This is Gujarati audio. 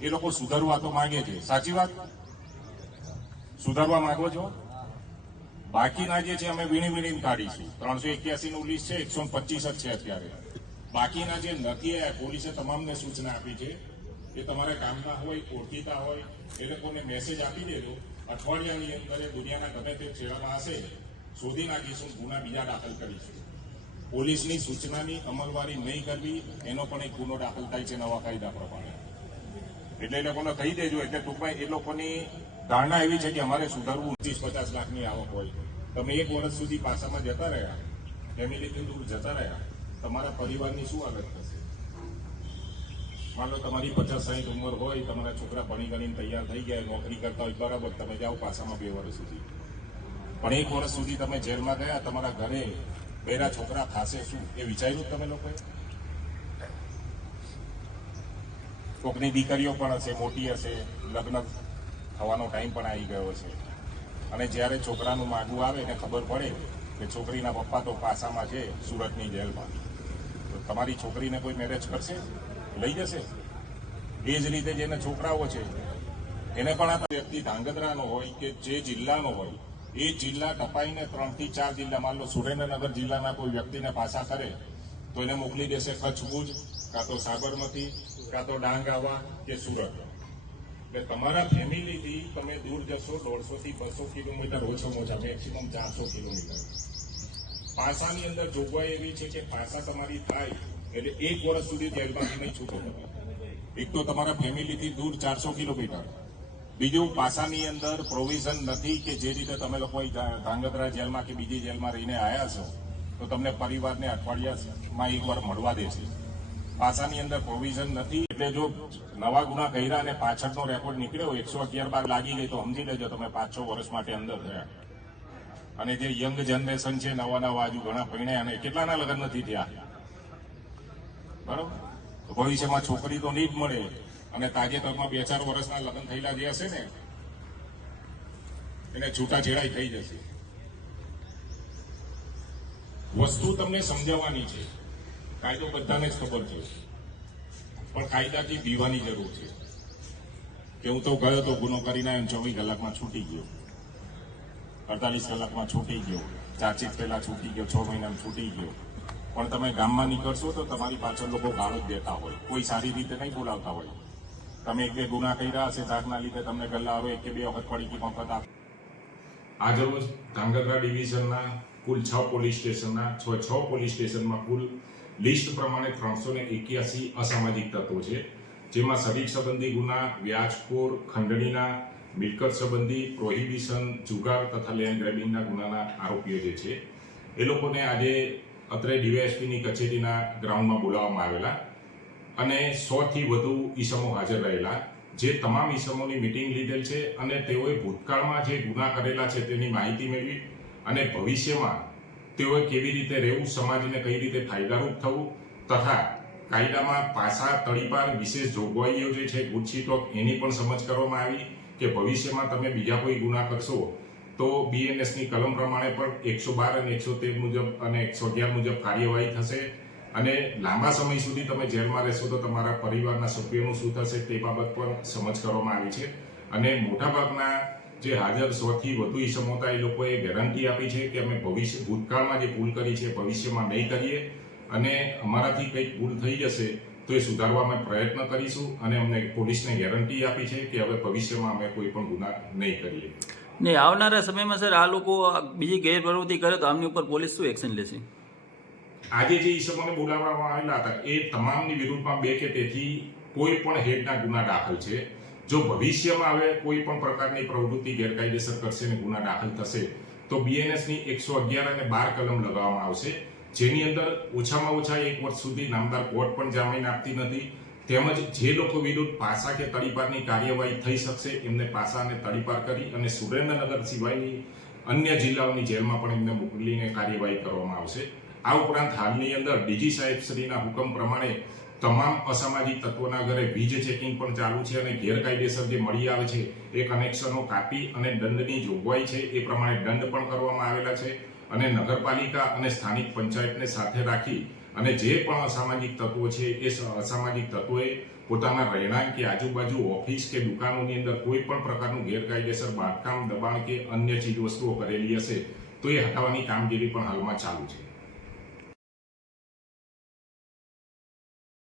એ લોકો સુધારવા તો માંગે છે. સાચી વાત? સુધારવા માંગો છો? બાકીના જે છે, અમે વીણી વીણીને કાઢીશું. ત્રણસો એક્યાસી નું લિસ્ટ છે, એકસો પચીસ જ છે અત્યારે. બાકીના જે નથી પોલીસે તમામને સૂચના આપી છે કે તમારે ગામમાં હોય, ઓળખીતા હોય, એ લોકોને મેસેજ આપી દેજો. અઠવાડિયાની અંદર એ દુનિયાના ગમે તે છેડામાં હશે, શોધી નાખીશું, ગુના બીજા દાખલ કરીશું. પોલીસની સૂચનાની અમલવારી નહીં કરવી, એનો પણ એક ગુનો દાખલ થાય છે નવા કાયદા પ્રમાણે. એટલે એ લોકોને કહી દેજો. એટલે ટૂંકમાં એ લોકોની ધારણા એવી છે કે અમારે સુધારવું ત્રીસ પચાસ લાખની આવક હોય તમે એક વર્ષ સુધી પાસામાં જતા રહ્યા. ફેમિલીથી દૂર જતા રહ્યા. તમારા પરિવારની શું હાલત થશે? માન લો તમારી પચાસ, સાહીઠ ઉંમર હોય, તમારા છોકરા ભણી ગણીને તૈયાર થઈ ગયા, નોકરી કરતા હોય, બરાબર, તમે જાઓ પાસામાં બે વર્ષ સુધી. પણ એક વર્ષ સુધી તમે જેલમાં ગયા, તમારા ઘરે બેરા છોકરા ખાશે શું? એ વિચાર્યું તમે લોકોએ? કોકની દીકરીઓ પણ હશે, મોટી હશે, લગ્ન થવાનો ટાઈમ પણ આવી ગયો છે. અને જ્યારે છોકરાનું માગું આવે એને ખબર પડે કે છોકરીના પપ્પા તો પાસામાં છે સુરતની જેલમાં. તો તમારી છોકરીને કોઈ મેરેજ કરશે? લઈ જશે? એ જ રીતે જેને છોકરાઓ છે, એને પણ આ વ્યક્તિ ધાંગધ્રાનો હોય કે જે જિલ્લાનો હોય, એ જિલ્લા ટપાઈને ત્રણથી ચાર જિલ્લા, માન લો સુરેન્દ્રનગર જિલ્લાના કોઈ વ્યક્તિને પાછા કરે, તો એને મોકલી દેશે કચ્છ ભુજ કાં તો સાબરમતી, કાં તો ડાંગ આવા કે સુરત. એટલે તમારા ફેમિલીથી તમે દૂર જશો દોઢસોથી બસો કિલોમીટર, ઓછામાં ઓછા મેક્સિમમ ચારસો કિલોમીટર. પાસાની અંદર જોગવાઈ એવી છે કે પાસા તમારી થાય એટલે એક વર્ષ સુધી જેલમાંથી નહીં છૂટો એક તો તમારા ફેમિલીથી દૂર ચારસો કિલોમીટર. બીજું, પાસાની અંદર પ્રોવિઝન નથી કે જે રીતે તમે લોકો ધાંગધ્રા જેલમાં કે બીજી જેલમાં રહીને આવ્યા છો, તો તમને પરિવારને અઠવાડિયામાં એકવાર મળવા દે છે પાસાની અંદર પ્રોવિઝન નથી. એટલે જો નવા ગુના કર્યા અને પાછળનો રેકોર્ડ નીકળ્યો, એકસો અગિયાર બાર લાગી ગઈ, તો સમજી લેજો તમે પાંચ છ વર્ષ માટે અંદર થયા. અને જે યંગ જનરેશન છે, નવા નવા હજુ ઘણા પૈણ્યા અને કેટલાના લગ્ન નથી થયા? બરોબર? ભવિષ્યમાં છોકરી તો નહીં જ મળે. અને તાજેતરમાં બે ચાર વર્ષના લગ્ન થયેલા જે હશે ને, એને છૂટાછેડાઈ થઈ જશે. વસ્તુ તમને સમજાવવાની છે. કાયદો બધાને જ ખબર છે. પણ કાયદાથી પીવાની જરૂર છે. કે હું તો ગયો તો ગુનો કરીને આવ્યો ચોવીસ કલાકમાં છૂટી ગયો. અડતાલીસ કલાકમાં છૂટી ગયો. ચારચીત પહેલા છૂટી ગયો, છ મહિનામાં છૂટી ગયો. પણ તમે ગામમાં નીકળશો તો તમારી પાછળ લોકો ગાળો જ દેતા હોય. કોઈ સારી રીતે નહીં બોલાવતા હોય. તમે એક બે ગુના કર્યા હશે ધાકના લીધે તમને ગલ્લા આવે એક કે બે વખત પડી ગઈ આપ. આજરોજ ધાંગધ્રા ડિવિઝનના કુલ છ પોલીસ સ્ટેશનના, છ છ પોલીસ સ્ટેશનમાં કુલ લિસ્ટ પ્રમાણે ત્રણસો ને એક્યાસી અસામાજિક તત્વો છે, જેમાં શરીર સંબંધી ગુના, વ્યાજખોર, ખંડણીના, મિલકત સંબંધી, પ્રોહિબિશન, જુગાર તથા લેન્ડ ગ્રેબિંગના ગુનાના આરોપીઓ જે છે, એ લોકોને આજે અત્રે ડીવાયએસપીની કચેરીના ગ્રાઉન્ડમાં બોલાવવામાં આવેલા અને સોથી વધુ ઈસમો હાજર રહેલા. જે તમામ ઈસમોની મિટિંગ લીધેલ છે અને તેઓએ ભૂતકાળમાં જે ગુના કરેલા છે તેની માહિતી મેળવી અને ભવિષ્યમાં તેઓએ કેવી રીતે રહેવું, સમાજને કઈ રીતે ફાયદારૂપ થવું તથા કાયદામાં પાસા તળીપાર વિશેષ જોગવાઈઓ જે છે ગુચ્છીટોક એની પણ સમજ કરવામાં આવી કે ભવિષ્યમાં તમે બીજા કોઈ ગુના કરશો તો બીએનએસની કલમ પ્રમાણે પણ એકસો બાર અને એકસો તેર મુજબ અને એકસો અગિયાર મુજબ કાર્યવાહી થશે અને લાંબા સમય સુધી તમે જેલમાં રહેશો તો તમારા પરિવારના સભ્યોનું શું થશે તે બાબત પર સમજ કરવામાં આવી છે. અને મોટાભાગના જે હાજર સોથી વધુ ઈસમો હતા એ લોકોએ ગેરંટી આપી છે કે અમે ભવિષ્ય ભૂતકાળમાં જે ભૂલ કરી છે ભવિષ્યમાં નહીં કરીએ અને અમારાથી કંઈક ભૂલ થઈ જશે તો એ સુધારવા અમે પ્રયત્ન કરીશું અને અમને પોલીસને ગેરંટી આપી છે કે હવે ભવિષ્યમાં અમે કોઈ પણ ગુના નહીં કરીએ. ને આવનારા સમયમાં સર આ લોકો બીજી ગેરપ્રવૃત્તિ કરે તો આમની ઉપર પોલીસ શું એક્શન લેશે? આજે જે ઈસમોને બોલાવવામાં આવેલા હતા એ તમામની વિરુદ્ધમાં બે કે તેથી કોઈ પણ હેડના ગુના દાખલ છે. જો ભવિષ્યમાં હવે કોઈ પણ પ્રકારની પ્રવૃત્તિ ગેરકાયદેસર કરશે અને ગુના દાખલ થશે, તો બીએનએસની એકસો અગિયાર અને બાર કલમ લગાવવામાં આવશે. જેની અંદર ઓછામાં ઓછા એક વર્ષ સુધી નામદાર કોર્ટ પણ જામીન આપતી નથી. તેમજ જે લોકો વિરુદ્ધ પાસા કે તડીપારની કાર્યવાહી થઈ શકશે, એમને પાસા અને તડીપાર કરી અને સુરેન્દ્રનગર સિવાયની અન્ય જિલ્લાઓની જેલમાં પણ એમને મોકલીને કાર્યવાહી કરવામાં આવશે. આ ઉપરાંત હાલની અંદર ડીજી સાહેબ શ્રીના હુકમ પ્રમાણે તમામ અસામાજિક તત્વોના ઘરે વીજ ચેકિંગ પણ ચાલુ છે અને ગેરકાયદેસર જે મળી આવે છે એ કનેક્શનો કાપી અને દંડની જોગવાઈ છે એ પ્રમાણે દંડ પણ કરવામાં આવેલા છે અને નગરપાલિકા અને સ્થાનિક પંચાયતને સાથે રાખી અને જે પણ અસામાજિક તત્વો છે એ અસામાજિક તત્વોએ પોતાના રહેણાંક કે આજુબાજુ ઓફિસ કે દુકાનોની અંદર કોઈ પણ પ્રકારનું ગેરકાયદેસર બાંધકામ, દબાણ કે અન્ય ચીજ વસ્તુઓ કરેલી હશે તો એ હટાવવાની કામગીરી પણ હાલમાં ચાલુ છે.